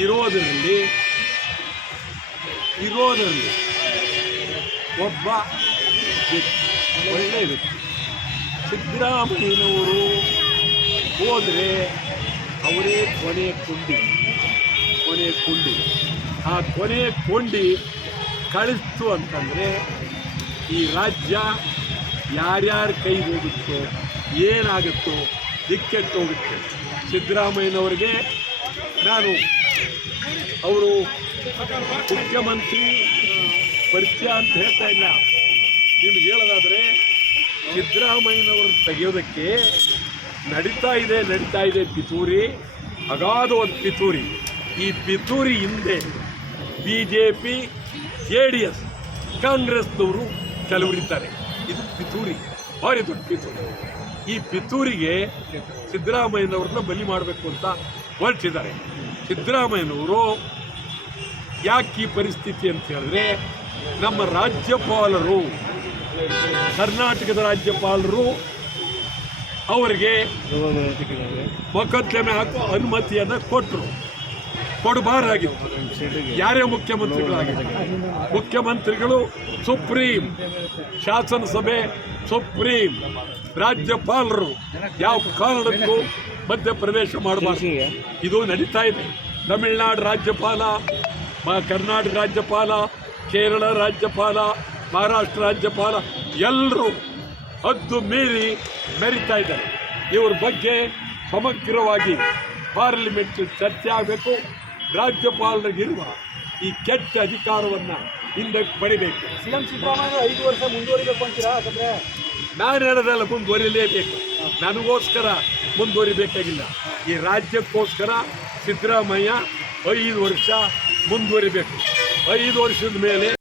ಇರೋದರಲ್ಲಿ ಇರೋದರಲ್ಲಿ ಒಬ್ಬ ವ್ಯಕ್ತಿ ಒಳ್ಳೆಯ ವ್ಯಕ್ತಿ. ಸಿದ್ದರಾಮಯ್ಯನವರು ಹೋದರೆ ಅವರೇ ಕೊನೆ ಕೊಂಡಿ ಕೊನೆ ಕೊಂಡಿ ಆ ಕೊನೆ ಕೊಂಡಿ ಕಳಿಸ್ತು ಅಂತಂದರೆ ಈ ರಾಜ್ಯ ಯಾರ್ಯಾರ ಕೈಗೆ ಹೋಗುತ್ತೋ, ಏನಾಗುತ್ತೋ ದಿಕ್ಕೆಟ್ಟು ಹೋಗುತ್ತೆ ಸಿದ್ದರಾಮಯ್ಯನವರಿಗೆ ನಾನು ಅವರು ಮುಖ್ಯಮಂತ್ರಿ, ಪರಿಚಯ ಅಂತ ಹೇಳ್ತಾ ಇಲ್ಲ. ನಿಮ್ಗೆ ಹೇಳೋದಾದರೆ, ಸಿದ್ದರಾಮಯ್ಯನವ್ರನ್ನ ತೆಗೆಯೋದಕ್ಕೆ ನಡೀತಾ ಇದೆ ನಡೀತಾ ಇದೆ ಪಿತೂರಿ ಅಗಾಧ ಒಂದು ಪಿತೂರಿ. ಈ ಪಿತೂರಿ ಹಿಂದೆ B J P J D S, ಕಾಂಗ್ರೆಸ್ನವರು ಕೆಲವರಿದ್ದಾರೆ. ಇದು ಪಿತೂರಿ, ಭಾರಿ ದೊಡ್ಡ ಪಿತೂರಿ. ಈ ಪಿತೂರಿಗೆ ಸಿದ್ದರಾಮಯ್ಯನವ್ರನ್ನ ಬಲಿ ಮಾಡಬೇಕು ಅಂತ ಹೊರಟಿದ್ದಾರೆ. ಸಿದ್ದರಾಮಯ್ಯನವರು ಯಾಕೆ ಈ ಪರಿಸ್ಥಿತಿ ಅಂತ ಹೇಳಿದ್ರೆ ನಮ್ಮ ರಾಜ್ಯಪಾಲರು ಕರ್ನಾಟಕದ ರಾಜ್ಯಪಾಲರು ಅವರಿಗೆ ಮೊಕದ್ದಮೆ ಹಾಕೋ ಅನುಮತಿಯನ್ನು ಕೊಟ್ಟರು ಕೊಡಬಾರಾಗಿತ್ತು ಯಾರೇ ಮುಖ್ಯಮಂತ್ರಿಗಳಾಗಿ. ಮುಖ್ಯಮಂತ್ರಿಗಳು ಸುಪ್ರೀಂ. ಶಾಸನಸಭೆ ಸುಪ್ರೀಂ. ರಾಜ್ಯಪಾಲರು ಯಾವ ಕಾರಣಕ್ಕೂ ಮಧ್ಯಪ್ರವೇಶ ಮಾಡಬಾರ್ದು. ಇದು ನಡೀತಾ ಇದೆ. ತಮಿಳುನಾಡು ರಾಜ್ಯಪಾಲ ಕರ್ನಾಟಕ ರಾಜ್ಯಪಾಲ, ಕೇರಳ ರಾಜ್ಯಪಾಲ, ಮಹಾರಾಷ್ಟ್ರ ರಾಜ್ಯಪಾಲ ಎಲ್ಲರೂ ಹದ್ದು ಮೀರಿ ಮೆರಿತಾ ಇದ್ದಾರೆ. ಇವ್ರ ಬಗ್ಗೆ ಸಮಗ್ರವಾಗಿ ಪಾರ್ಲಿಮೆಂಟ್ ಚರ್ಚೆ ಆಗಬೇಕು. ರಾಜ್ಯಪಾಲರಿಗಿರುವ ಈ ಕೆಟ್ಟ ಅಧಿಕಾರವನ್ನು ಹಿಂದೆ ಪಡಿಬೇಕು. ಸಿಎಂ ಸಿದ್ದರಾಮಯ್ಯ ಐದು ವರ್ಷ ಮುಂದುವರಿಬೇಕು ಅಂತೀರಾ? ಹಾಗಾದ್ರೆ ನಾನು ಹೇಳೋದಲ್ಲ ಮುಂದುವರಿಲೇಬೇಕು ನನಗೋಸ್ಕರ ಮುಂದುವರಿಬೇಕಾಗಿಲ್ಲ. ಈ ರಾಜ್ಯಕ್ಕೋಸ್ಕರ ಸಿದ್ದರಾಮಯ್ಯ ಐದು ವರ್ಷ ಮುಂದುವರಿಬೇಕು. ಐದು ವರ್ಷದ ಮೇಲೆ